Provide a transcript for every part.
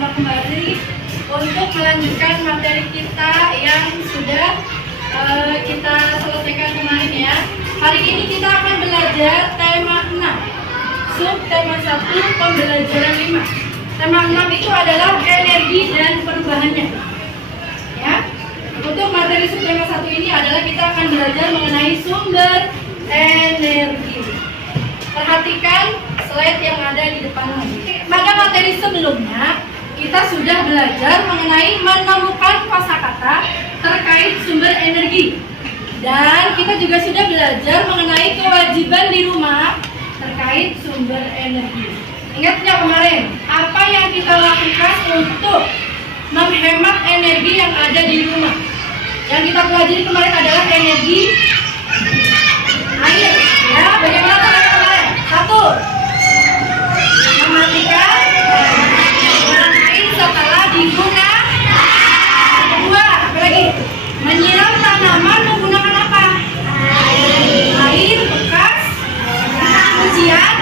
berjumpa kembali untuk melanjutkan materi kita yang sudah kita selesaikan kemarin ya. Hari ini kita akan belajar tema 6, sub tema 1, pembelajaran 5. Tema 6 itu adalah energi dan perubahannya. Ya. Untuk materi sub tema 1 ini adalah kita akan belajar mengenai sumber energi. Perhatikan slide yang ada di depan ini. Pada materi sebelumnya, kita sudah belajar mengenai menemukan kosakata terkait sumber energi. Dan kita juga sudah belajar mengenai kewajiban di rumah terkait sumber energi. Ingat nggak kemarin, apa yang kita lakukan untuk menghemat energi yang ada di rumah? Yang kita pelajari kemarin adalah energi air. Ya, bagaimana cara kemarin? 1. Mematikan air setelah digunakan. 2. Apa lagi? Menyiram tanaman menggunakan apa? Air bekas cucian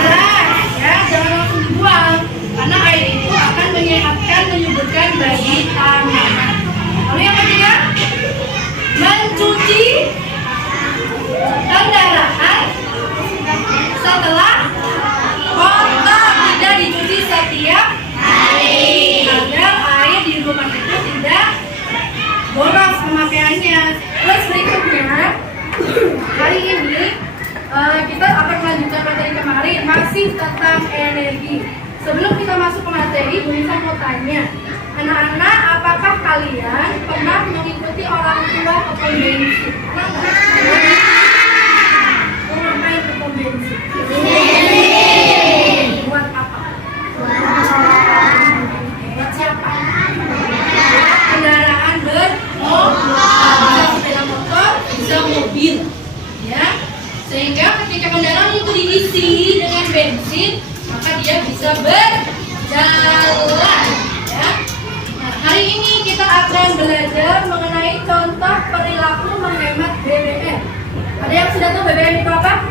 beras. Ya, jangan langsung dibuang karena air itu akan menyehatkan, menyuburkan bagi tanaman. Lalu yang ketiga, mencuci kendaraan setelah kotor, tidak dicuci setiap hari agar air di rumah itu tidak boros pemakaiannya. Terus berikutnya, hari ini kita akan melanjutkan materi kemarin masih tentang energi. Sebelum kita masuk ke materi, Bu Nisa mau tanya, anak-anak, apakah kalian pernah mengikuti orang tua ke pom bensin? Mau ngapain ke pom bensin? Buat apa? Buat siapa? Kendaraan bermotor, bisa sepeda motor, bisa mobil, ya. Sehingga ketika kendaraan itu diisi dengan bensin, maka dia bisa berjalan, ya. Nah, hari ini kita akan belajar mengenai contoh perilaku menghemat BBM. Ada yang sudah tahu BBM itu apa?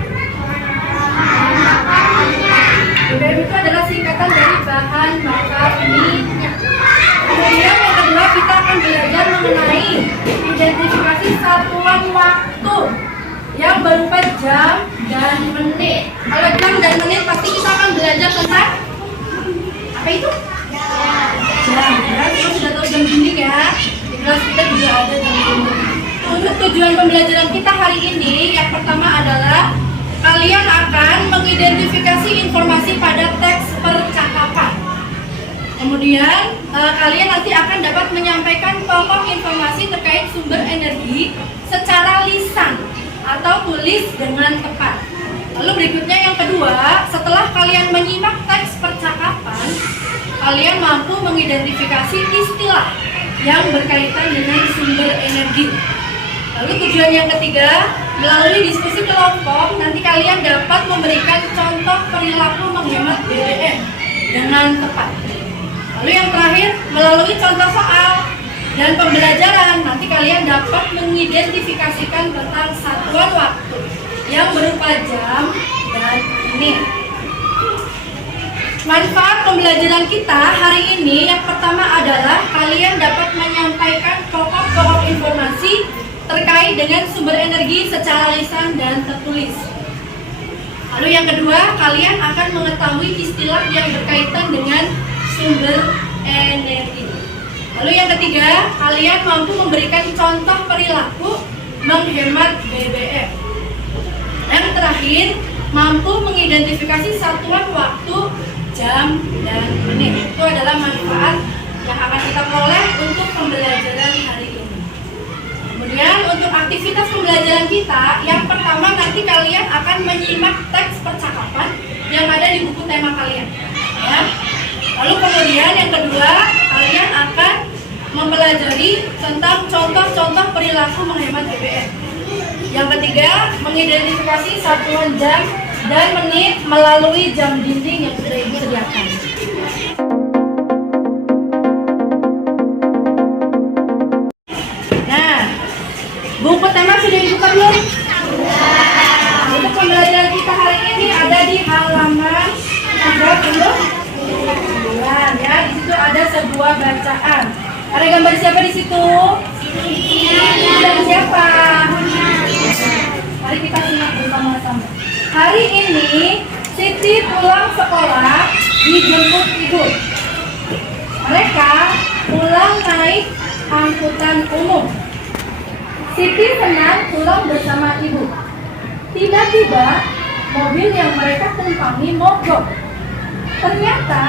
BBM itu adalah singkatan dari bahan bakar minyak. Kemudian yang kedua, kita akan belajar mengenai identifikasi satuan waktu yang berupa jam dan menit. Kalau jam dan menit pasti kita akan belajar tentang apa itu? Jam. Ya, kita sudah tahu jam dinding ya. Di kelas kita juga ada jam dinding. Untuk tujuan pembelajaran kita hari ini, yang pertama adalah kalian akan mengidentifikasi informasi pada teks percakapan. Kemudian kalian nanti akan dapat menyampaikan pokok informasi terkait sumber energi secara lisan atau tulis dengan tepat. Lalu berikutnya yang kedua, setelah kalian menyimak teks percakapan, kalian mampu mengidentifikasi istilah yang berkaitan dengan sumber energi. Lalu tujuan yang ketiga, melalui diskusi kelompok, nanti kalian dapat memberikan contoh perilaku menghemat BBM dengan tepat. Lalu yang terakhir, melalui contoh soal dan pembelajaran, nanti kalian dapat mengidentifikasikan tentang satuan waktu yang berupa jam dan menit. Manfaat pembelajaran kita hari ini yang pertama adalah kalian dapat menyampaikan pokok-pokok informasi terkait dengan sumber energi secara lisan dan tertulis. Lalu yang kedua, kalian akan mengetahui istilah yang berkaitan dengan sumber energi. Lalu yang ketiga, kalian mampu memberikan contoh perilaku menghemat BBM. Yang terakhir, mampu mengidentifikasi satuan waktu, jam, dan menit. Itu adalah manfaat yang akan kita peroleh untuk pembelajaran hari ini. Kemudian untuk aktivitas pembelajaran kita, yang pertama nanti kalian akan menyimak teks percakapan yang ada di buku tema kalian. Ya. Lalu kemudian yang kedua, kalian akan mempelajari tentang contoh-contoh perilaku menghemat BBM. Yang ketiga, mengidentifikasi satuan jam dan menit melalui jam dinding yang sudah Ibu sediakan. Nah, buku tema sudah dibuka belum? Untuk pembelajaran kita hari ini ada di halaman 39 ya. Di situ sebuah bacaan. Ada gambar siapa di situ? Dan siapa? Mari kita simak bersama-sama. Hari ini Siti pulang sekolah dijemput ibu. Mereka pulang naik angkutan umum. Siti senang pulang bersama ibu. Tiba-tiba mobil yang mereka tumpangi mogok. Ternyata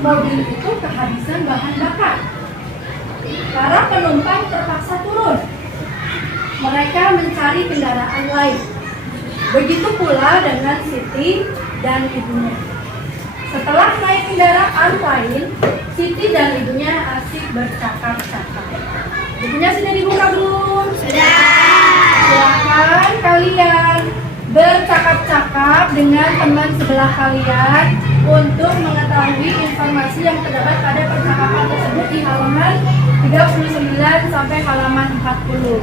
mobil itu kehabisan bahan bakar. Para penumpang terpaksa turun. Mereka mencari kendaraan lain. Begitu pula dengan Siti dan ibunya. Setelah naik kendaraan lain, Siti dan ibunya asik bercakap-cakap. Bukunya sudah dibuka belum? Sudah. Silakan kalian bercakap-cakap dengan teman sebelah kalian untuk mengetahui informasi yang terdapat pada percakapan tersebut di halaman 39 sampai halaman 40.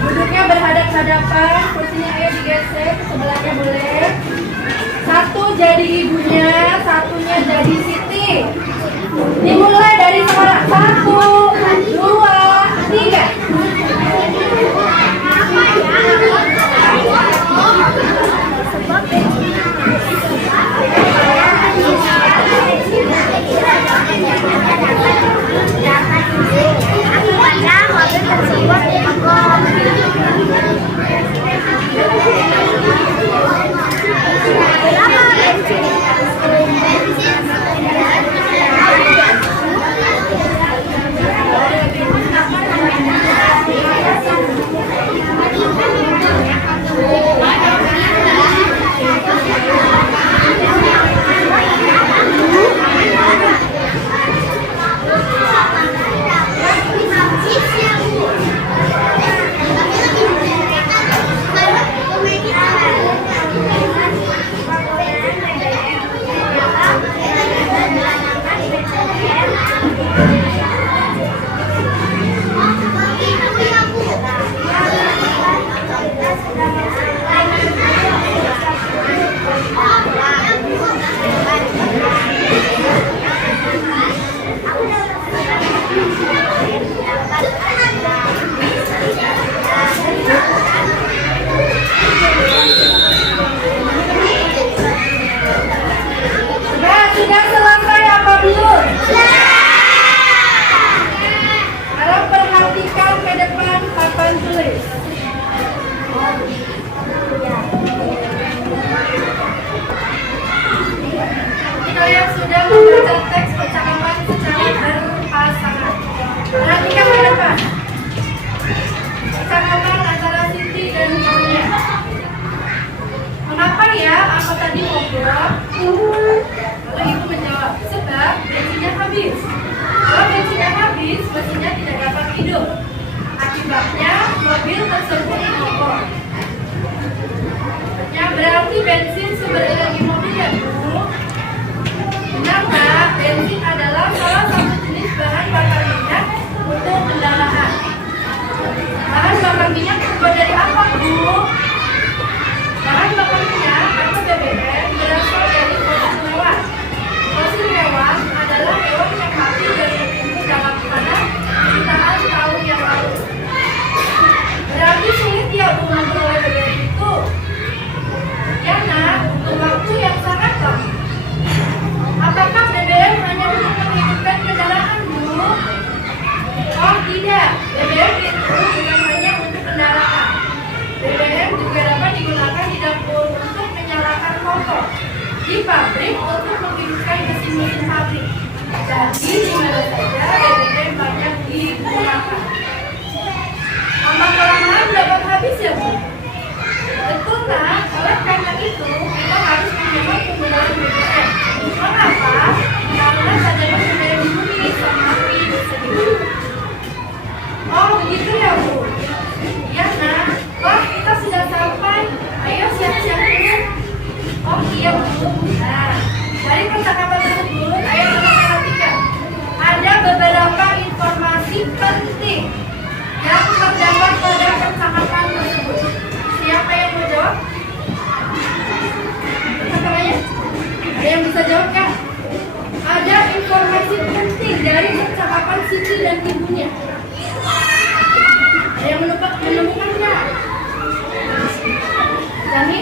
Duduknya berhadap-hadapan, kursinya ayo digeser ke sebelahnya boleh. Satu jadi ibunya, satunya jadi Siti. Dimulai dari sekarang. 1, 2, 3. Sudah selesai apa belum? Harap perhatikan ke depan papan tulis. Kalian sudah membaca teks percakapan secara berpasangan. Perhatikan ke depan. Percakapan antara Siti dan ibunya. Mengapa ya aku tadi mogok? Lalu ibu menjawab, sebab bensinnya habis. Kalau bensinnya habis, mesinnya tidak dapat hidup. Akibatnya mobil tersebut mogok. Ya, berarti bensin sumber energi mobil ya Bu. Benar nggak? Bensin adalah salah satu jenis bahan bakar minyak untuk kendaraan. Bahan bakar minyak terbuat dari apa Bu? Bahan bakar minyak atau BBM berasal dari fosil hewan. Fosil hewan adalah hewan yang mati dan bertumbuh dalam tanah jutaan tahun yang lalu. Berarti sulit ya Bu memperoleh BBM itu? Ya nak, butuh waktu yang sangat lama. Apakah BBM hanya untuk menghidupkan kendaraan Bu? Oh tidak, BBM itu bukan hanya untuk kendaraan. BBM juga dapat digunakan di dapur untuk menyalakan kompor, di pabrik untuk menghidupkan mesin-mesin pabrik. Jadi di mana saja BBM banyak digunakan. Lama-kelamaan dapat habis ya Bu? Betul nak, oleh karena itu kita harus menghemat penggunaan BBM. Mengapa? Karena cadangan BBM di bumi semakin sedikit. Oh begitu ya Bu? Iya nak. Wah kita sudah sampai. Ayo siap-siap dulu. Oh iya Bu. Nah dari percakapan tersebut, ayo kita perhatikan. hadapan Siti dan ibunya. Ada yang menemukan enggak? Jani?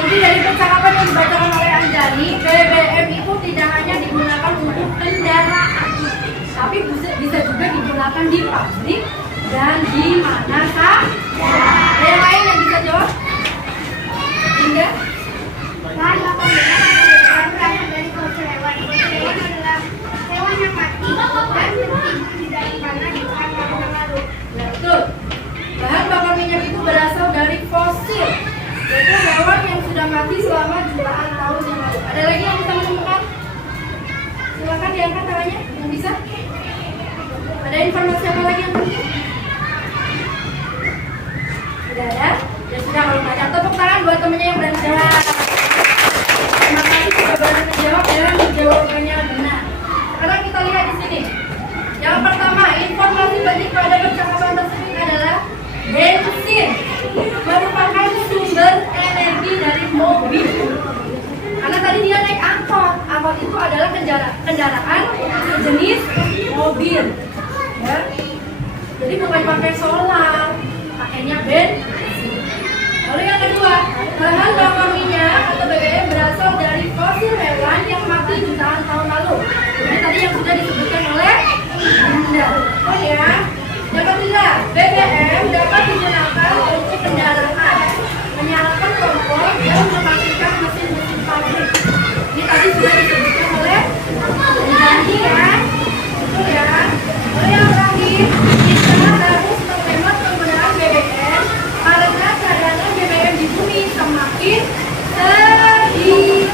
Jadi dari percakapan yang dibacakan oleh Anjani, BBM itu tidak hanya digunakan untuk kendaraan, tapi bisa juga digunakan di pabrik dan di mana saja. Ada yang lain yang bisa jawab? Hingga? Bahan bakar minyak berasal dari fosil hewan. Fosil hewan adalah hewan yang mati dan bertimbun di dalam tanah jutaan tahun yang lalu. Betul. Bahan bakar minyak itu berasal dari fosil, yaitu hewan yang sudah mati selama jutaan tahun yang lalu. Ada lagi yang bisa menemukan? Silakan diangkat tangannya, yang bisa. Ada informasi apa lagi yang penting? Sudah ada? Ya sudah, kalau nggak ada, tepuk tangan buat temennya yang berani jawab. Terima kasih sudah berani menjawab dan jawabannya benar. Sekarang kita lihat di sini. Yang pertama, informasi penting pada percakapan tersebut adalah bensin merupakan sumber energi dari mobil. Karena tadi dia naik angkot. Angkot itu adalah kendaraan sejenis mobil. Ya. Jadi bukan pakai solar, pakainya bensin. Lalu yang kedua, bahan bakar minyak atau BBM berasal dari fosil hewan yang mati jutaan tahun lalu. Ini tadi yang sudah disebutkan oleh Bunda. Oh ya. Yang ketiga, BBM dapat digunakan untuk kendaraan, menyalakan kompor dan mematikan mesin-mesin pabrik. Ini tadi sudah disebutkan oleh Bunda ya. Betul ya. Lalu yang terakhir, kita harus menghemat penggunaan BBM karena cadangan BBM di bumi semakin sedikit.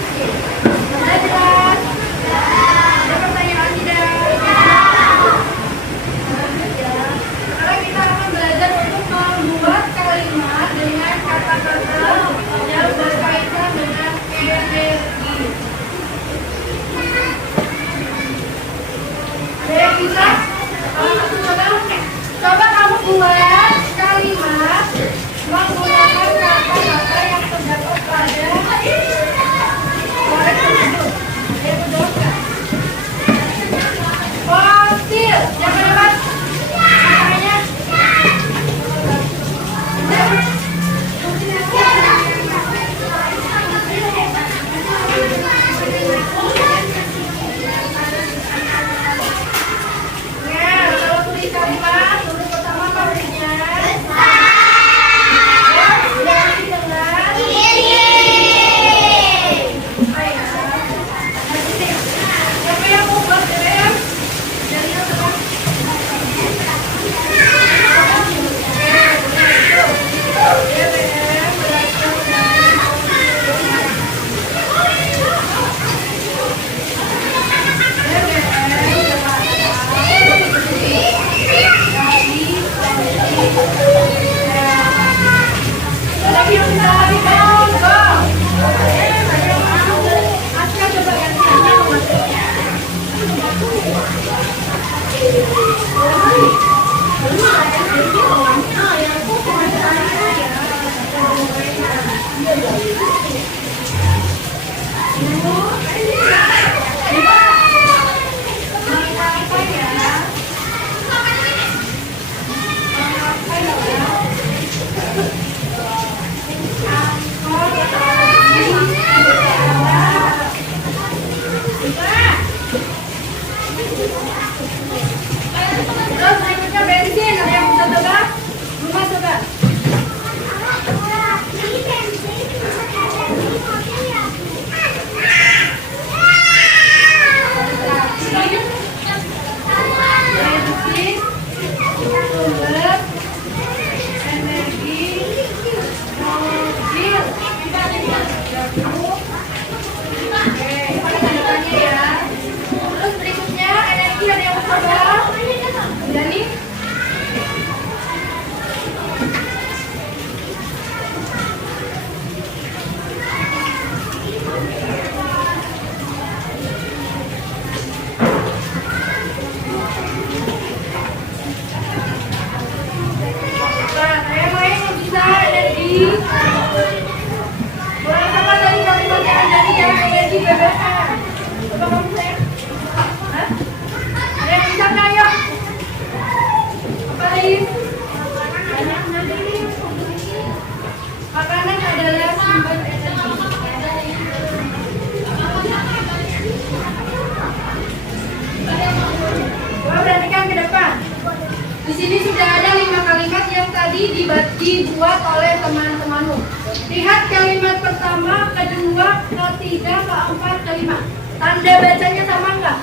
dibuat oleh teman-temanmu. Lihat kalimat pertama, kedua, ketiga, keempat, kelima. Tanda bacanya sama nggak?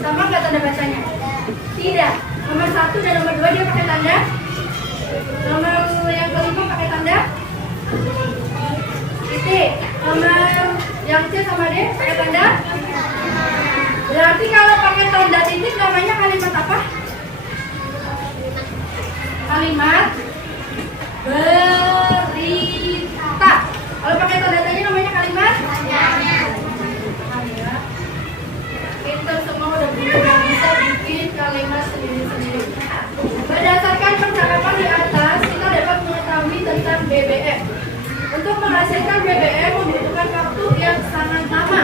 Sama nggak tanda bacanya? Tidak. Nomor 1 dan nomor 2 dia pakai tanda. Nomor yang kelima pakai tanda titik. Nomor yang C sama D pakai tanda. Berarti kalau pakai tanda titik namanya kalimat apa? Kalimat berita. Kalau pakai tanda tanya namanya kalimat pinter semua udah bisa bikin kalimat sendiri-sendiri. Berdasarkan percakapan di atas, kita dapat mengetahui tentang BBM. Untuk menghasilkan BBM membutuhkan waktu yang sangat lama.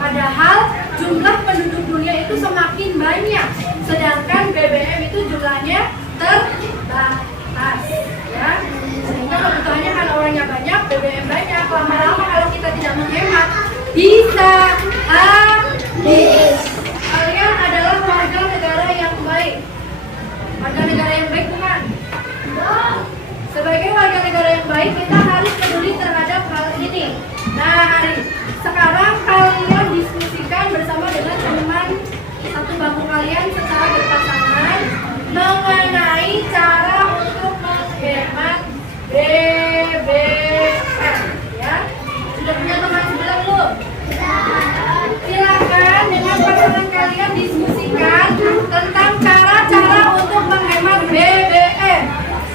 Padahal jumlah penduduk dunia itu semakin banyak, sedangkan BBM itu jumlahnya terbatas, ya. Sehingga kebutuhannya karena orangnya banyak, BBM banyak. Lama-lama kalau kita tidak menghemat, bisa habis. Kalian adalah warga negara yang baik. Warga negara yang baik bukan? Sebagai warga negara yang baik, kita harus peduli terhadap hal ini. Nah, sekarang kalian diskusikan bersama dengan teman satu bangku kalian secara berpasangan mengenai cara untuk menghemat BBM, ya. Sudah punya teman sebelah belum? Silakan dengan pasangan kalian diskusikan tentang cara-cara untuk menghemat BBM.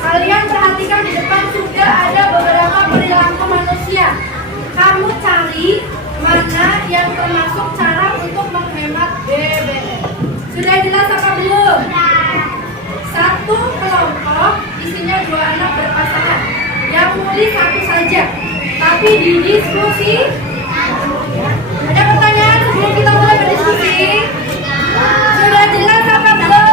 Kalian perhatikan di depan sudah ada beberapa perilaku manusia. Kamu cari mana yang termasuk cara untuk menghemat BBM. Sudah jelas apa belum? Satu kelompok isinya 2 anak berpasangan. Yang nulis satu saja, tapi didiskusi. Ada pertanyaan sebelum kita mulai berdiskusi? Sudah jelas apa belum?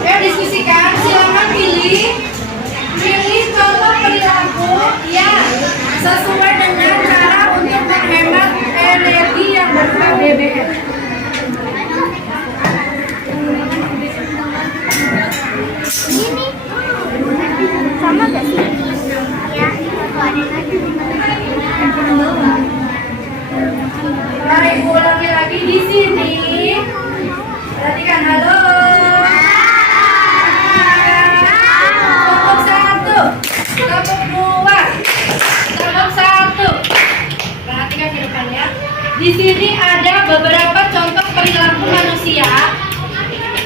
Ya, diskusikan. Silakan pilih contoh perilaku yang sesuai dengan cara untuk menghemat energi yang berupa BBM. Ini sama gak sih? Ya, kalau ada Mari ulangi lagi di sini. Perhatikan, halo. Kelompok 1, kelompok 2, kelompok 1. Perhatikan di depan ya. Di sini ada beberapa contoh perilaku manusia,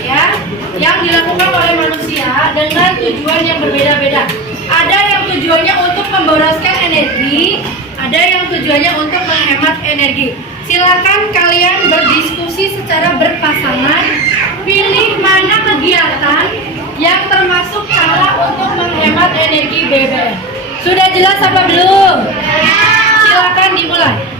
ya, yang dilakukan oleh manusia dengan tujuan yang berbeda-beda. Ada yang tujuannya untuk memboroskan energi, ada yang tujuannya untuk menghemat energi. Silakan kalian berdiskusi secara berpasangan, pilih mana kegiatan yang termasuk cara untuk menghemat energi BBM. Sudah jelas apa belum? Silakan dimulai.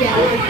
jalan.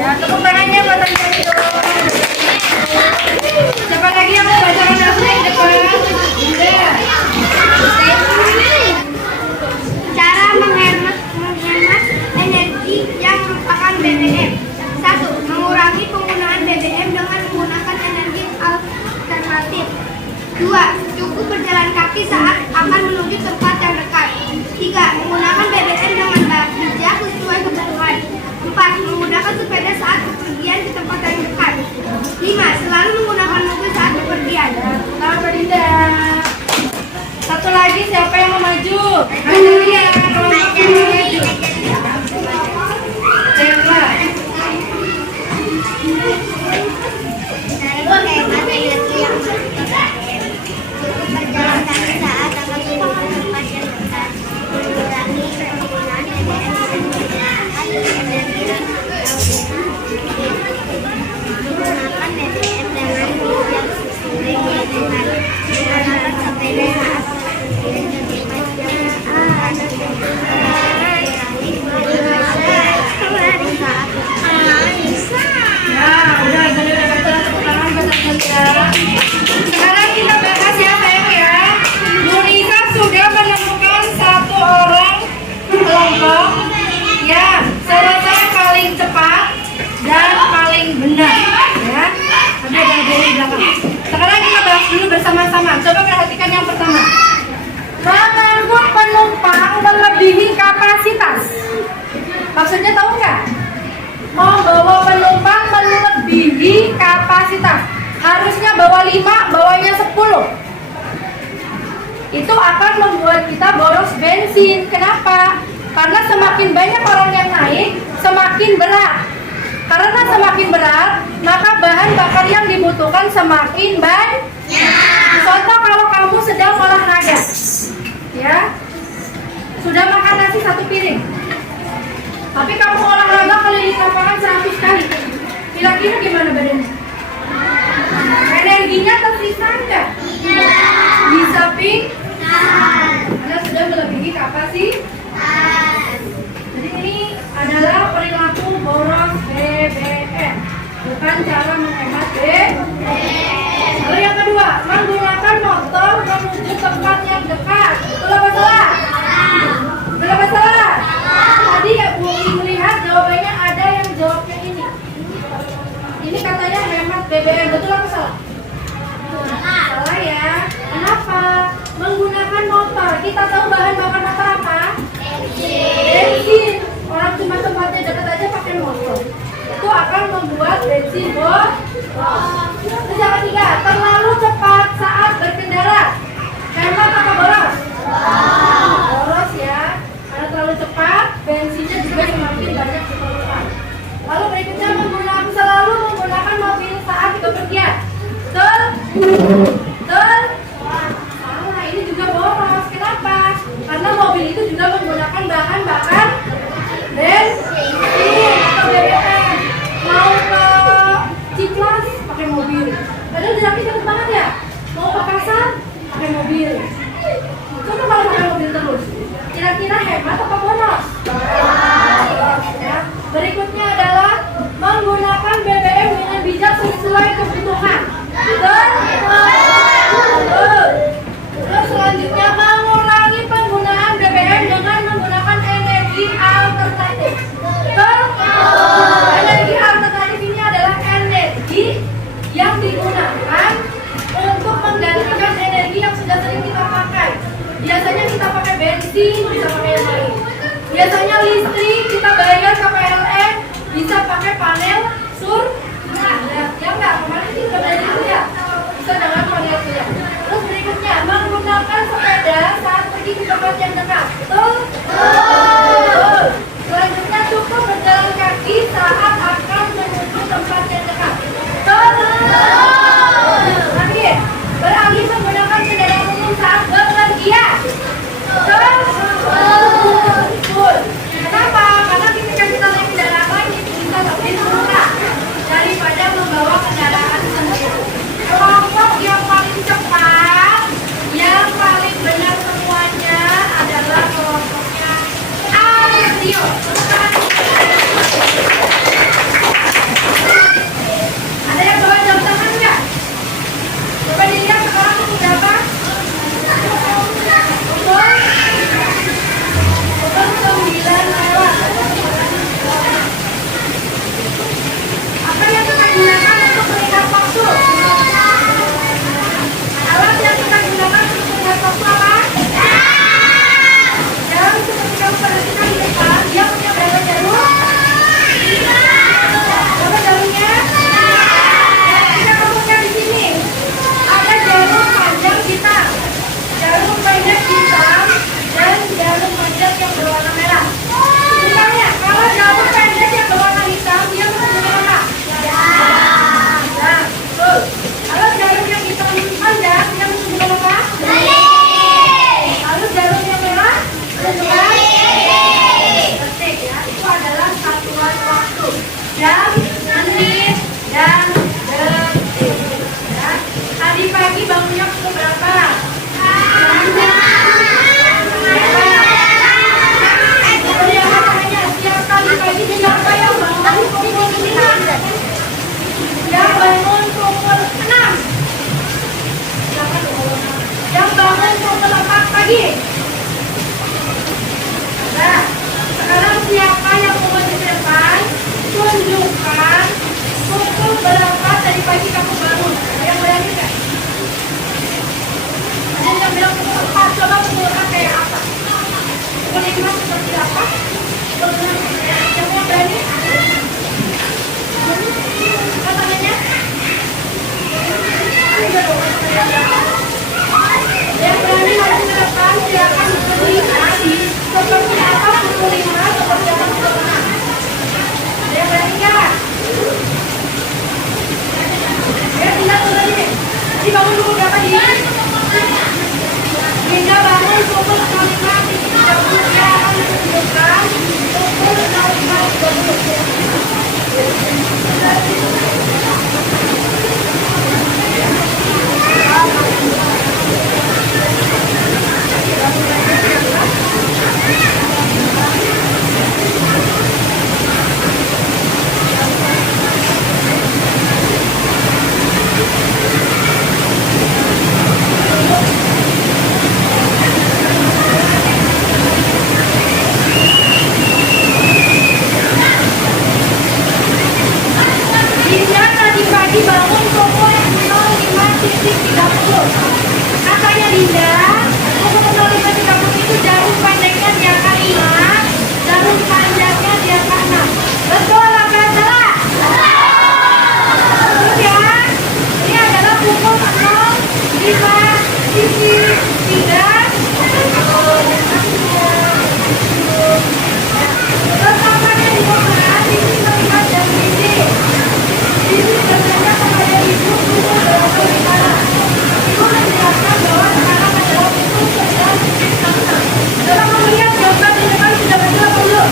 Tepuk tangannya buat teman-teman itu. Siapa lagi yang mau bacakan langsung di depan? Cara menghemat energi yang merupakan BBM. 1. Mengurangi penggunaan BBM dengan menggunakan energi alternatif. 2. Cukup berjalan kaki saat akan menuju tempat yang dekat. 3. Menggunakan BBM dengan bijak sesuai kebutuhan. 4. Menggunakan sepeda saat bepergian ke tempat yang dekat. 5. Selalu menggunakan mobil saat bepergian. Selamat Dinda. Satu lagi siapa yang mau maju? Ayo lihat kalau mau maju. Cela. Menghemat energi yang cukup berjalan kaki saat akan menuju tempat yang dekat. Mengurangi penggunaan BBM dengan menggunakan energi menggunakan BBM dengan bijak sesuai kebutuhan. Menggunakan sepeda saat Maksudnya tahu nggak? Membawa penumpang melebihi kapasitas. Harusnya bawa 5, bawanya 10. Itu akan membuat kita boros bensin. Kenapa? Karena semakin banyak orang yang naik, semakin berat. Karena semakin berat, maka bahan bakar yang dibutuhkan semakin banyak. Contoh kalau kamu sedang olahraga, ya, sudah makan nasi 1 piring, tapi kamu olahraga keliling lapangan 100 kali, kira-kira gimana badannya? Energinya tersisa enggak? Bisa karena sudah melebihi kapasitas. Jadi ini adalah perilaku boros BBM, bukan cara menghemat BBM. Lalu yang kedua, menggunakan motor menuju tempat yang dekat. Betul apa salah? Betul apa salah? Tadi ya Bu melihat jawabannya ada yang jawabnya ini. Ini katanya hemat BBM. Betul apa salah? Salah ya. Kenapa? Menggunakan motor. Kita tahu bahan bakar motor apa? Bensin. Orang cuma tempatnya dekat aja pakai motor. Itu akan membuat bensin boros. Terus yang ketiga, terlalu cepat saat berkendara. Hemat apa boros? Boros ya. Karena terlalu cepat, bensinnya juga semakin banyak diperlukan. Lalu berikutnya selalu menggunakan mobil saat bepergian. Salah, ini juga boros. Kenapa? Karena mobil itu juga menggunakan bahan bakar bensin atau BBM. Mau ke Ciklas pakai mobil. Padahal jaraknya jauh banget ya. Mau ke pasar pakai mobil. Coba kalau pakai mobil terus, kira-kira hemat apa boros? Boros ya. Berikutnya adalah menggunakan BBM dengan bijak sesuai kebutuhan. Betul? Terus selanjutnya mengurangi penggunaan BBM dengan menggunakan energi alternatif. Betul? Energi alternatif ini adalah energi yang digunakan untuk menggantikan energi yang sudah sering kita pakai. Biasanya kita pakai bensin, bisa pakai yang lain. Biasanya listrik kita bayar ke PLN, bisa pakai panel surya. Ya enggak, kemarin kita udah belajar itu ya. Bisa dengan panel surya. Terus berikutnya, menggunakan sepeda saat pergi ke tempat yang dekat. Betul? Betul. Selanjutnya cukup berjalan kaki saat akan menuju tempat yang dekat. Betul. Nanti beralih menggunakan kendaraan umum saat bepergian. Betul. Kenapa? Karena ketika kita naik kendaraan lain itu bisa lebih murah daripada membawa kendaraan sendiri. Kelompok yang paling cepat, yang paling benar semuanya adalah kelompoknya Ardio. Ada yang bawa jam tangan nggak? Coba dilihat sekarang itu berapa? Pukul 9 lewat. Apa yang kita gunakan untuk melihat waktu? Alat yang kita gunakan untuk melihat waktu apa? Jam. Seperti kamu perhatikan di depan, dia punya berapa jarum? Berapa jarumnya? Kita kemudian di sini ada jarum panjang hitam, jarum pendek hitam, dan jarum panjang yang berwarna merah. Misalnya, kalau jarum pendek yang berwarna hitam, dia menggunakan apa? Jam. Betul. Kalau jarum yang hitam panjang, dia menggunakan apa? Lalu jarum yang merah, menggunakan detik ya. Itu adalah satuan waktu. Jam, menit, dan detik. Ya. Tadi pagi bangunnya pukul berapa? Yang bangun pukul 6. Yang bangun pukul 4 pagi. Nah, sekarang siapa yang mau di depan? Tunjukkan pukul berapa tadi pagi kamu bangun. Ada yang bayangin nggak? Ada yang bilang pukul 4. Coba pukul 4 kayak apa? Pukul 5 seperti apa? Siapa yang berani? Apa tangannya? Ayo dong, yang berani maju ke depan silakan berlihat seperti apa pukul 5, seperti apa pukul 6. Yang berani nggak? Ya tinggal turun ini. Dibangun pukul berapa dia? Hingga bangun pukul 05.30 dia akan menunjukkan pukul 05.30. Dinda tadi pagi bangun pukul 05.30. Katanya Dinda, pukul 05.30 itu jarum pendeknya di angka 5, jarum panjangnya di angka 6. Betul apa salah? Betul ya? Ini adalah pukul 05.30. Letakkannya di mana? Di sini tempat dan sini. Ibu bertanya kepada ibu pukul berapa di mana? Ibu menjelaskan bahwa sekarang adalah pukul 11.06. Dalam melihat gambar di depan sudah betul atau belum?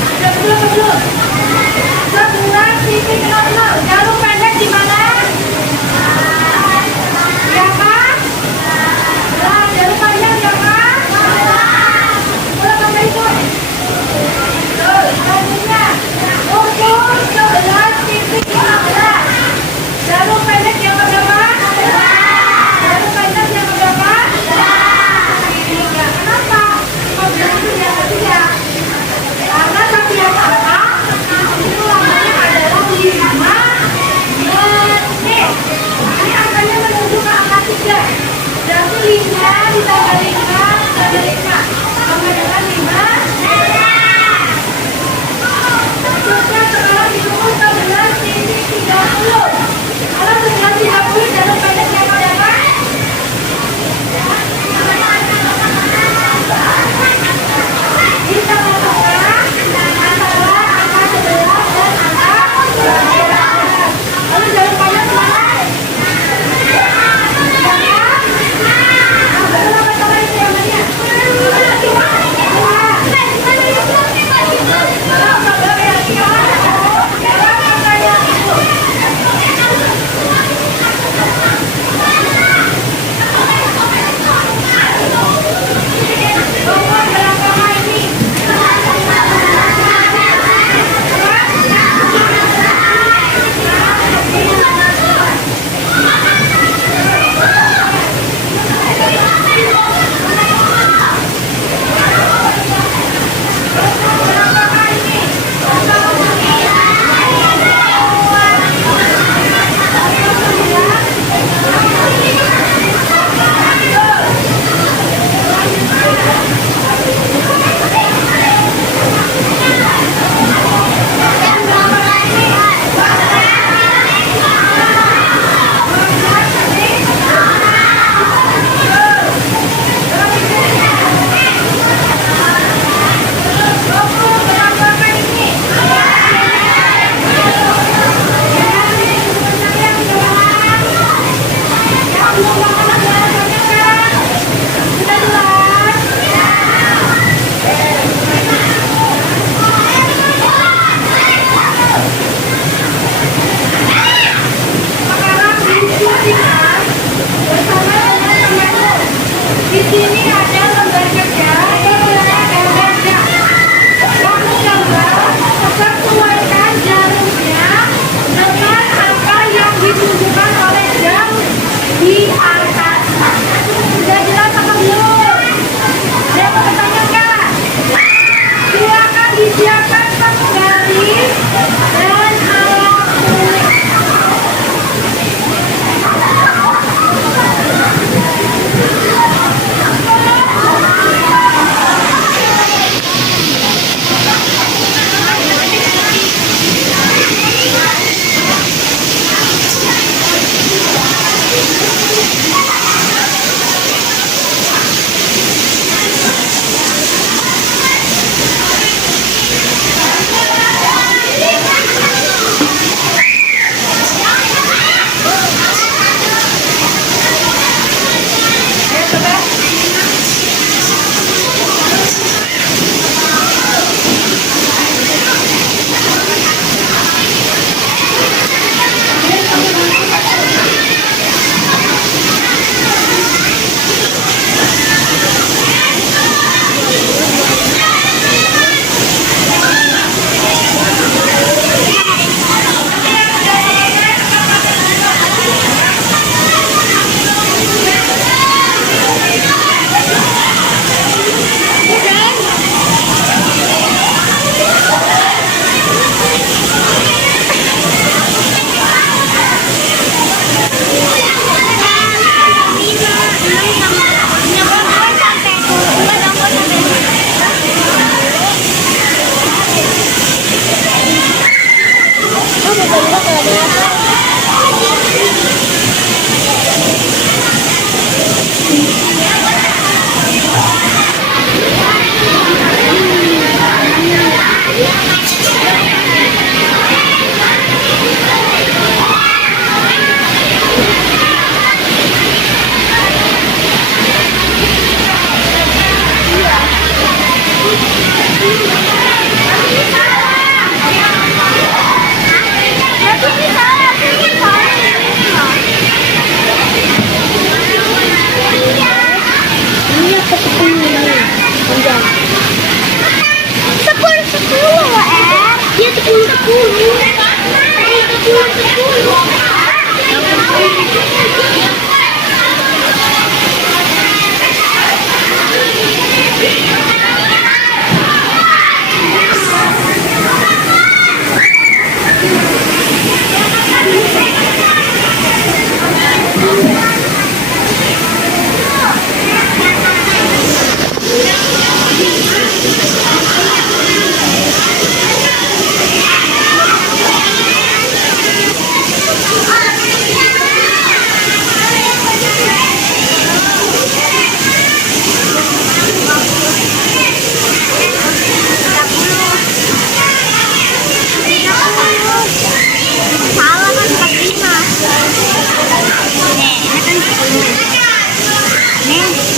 Sudah betul atau belum? 11.00. Jarum pendek di mana? Siapa? Nah, jarum panjang siapa? Berapa itu? Selanjutnya pukul 11.15. Jarum pendek yang berapa? Jarum pendek yang berapa? Tiga. Kenapa? Kok itu yang ketiga? Karena satu yang apa? Itu lamanya adalah 5 menit. Ini angkanya menuju ke angka 3. Berarti 5 ditambah 5 ditambah 5 sama dengan 5. Maksudnya sekarang di pukul 11.30. Kalau 11.30 jarum pendek yang berapa? Di tengah-tengah antara angka 11 dan angka 12. Lalu jarum panjang mana? Betul apa salah itu namanya?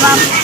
Pendek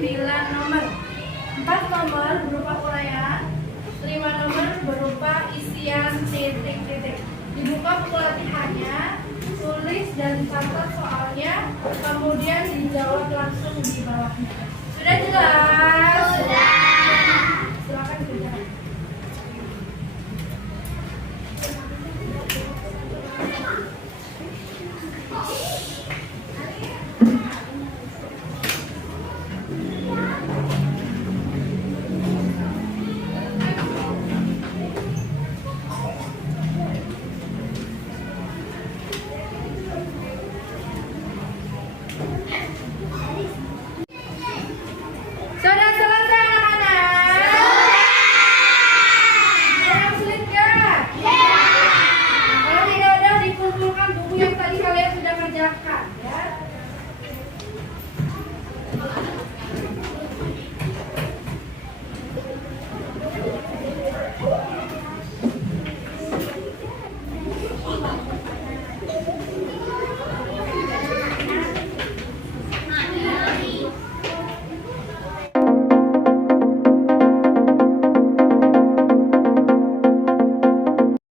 di 9 nomor. 4 nomor berupa uraian, 5 nomor berupa isian titik-titik. Dibuka buku latihannya, tulis dan catat soalnya, kemudian dijawab langsung di bawahnya. Sudah jelas? Sudah. Silakan kerjakan. Sudah selesai anak-anak? Ada yang sulit gak? Kalau tidak ada, dikumpulkan buku yang tadi kalian sudah kerjakan ya.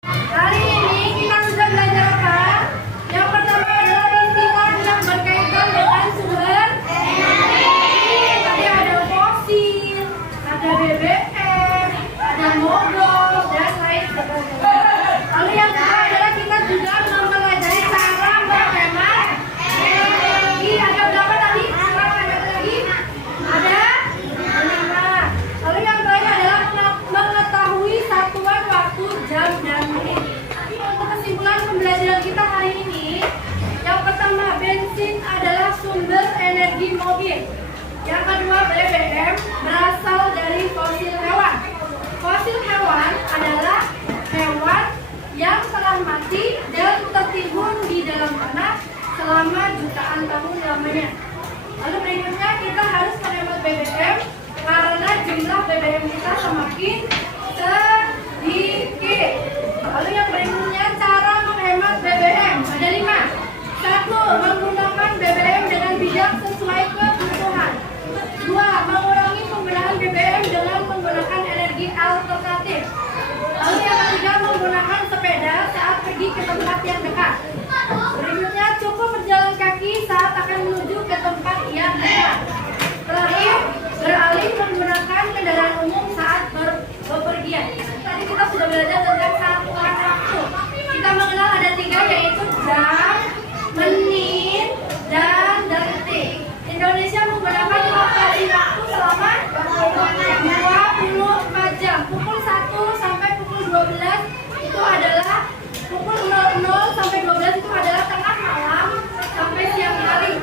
Hari ini kita sudah belajar apa? Yang pertama adalah istilah yang berkaitan dengan sumber energi. Tadi ada fosil, ada BBM, ada modal, dan lain sebagainya. Lalu yang kedua adalah kita juga mempelajari cara menghemat energi. Ada berapa tadi? Silakan ada lagi? Ada 5. Lalu yang terakhir adalah mengetahui satuan waktu, jam, dan menit. Untuk kesimpulan pembelajaran kita hari ini, yang pertama, bensin adalah sumber energi mobil. Yang kedua, BBM berasal dari fosil hewan. Fosil hewan adalah hewan yang telah mati dan tertimbun di dalam tanah selama jutaan tahun lamanya. Lalu berikutnya kita harus menghemat BBM karena jumlah BBM kita semakin sedikit. Lalu yang berikutnya cara menghemat BBM ada 5. 1. Menggunakan BBM dengan bijak sesuai kebutuhan. 2. Mengurangi penggunaan BBM dengan menggunakan energi alternatif. Lalu yang ketiga, menggunakan sepeda saat pergi ke tempat yang dekat. Berikutnya, cukup berjalan kaki saat akan menuju ke tempat yang dekat. Terakhir, beralih menggunakan kendaraan umum saat bepergian. Tadi kita sudah belajar tentang satuan waktu. Kita mengenal ada 3, yaitu jam, menit, dan detik. Indonesia menggunakan operasi waktu selama 24 jam. Pukul 1 sampai pukul 12 itu adalah pukul 00 sampai 12 itu adalah tengah malam sampai siang hari.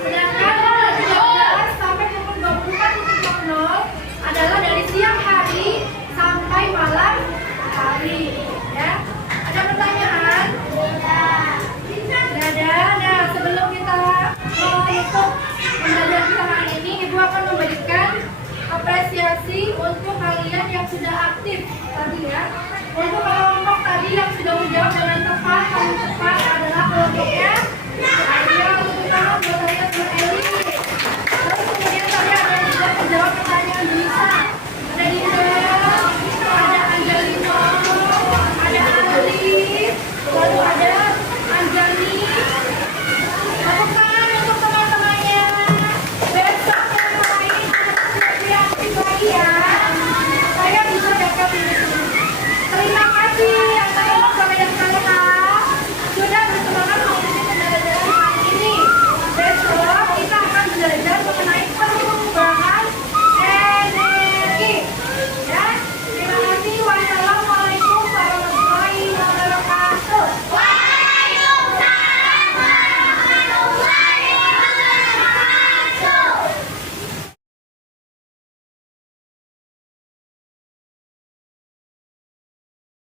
Sedangkan pukul 13 sampai pukul 24.00 adalah dari siang hari sampai malam hari. Ya. Ada pertanyaan? Tidak ada. Nah, sebelum kita menutup pembelajaran kita hari ini, Ibu akan memberikan apresiasi untuk kalian yang sudah aktif tadi ya. Untuk kelompok tadi yang sudah menjawab dengan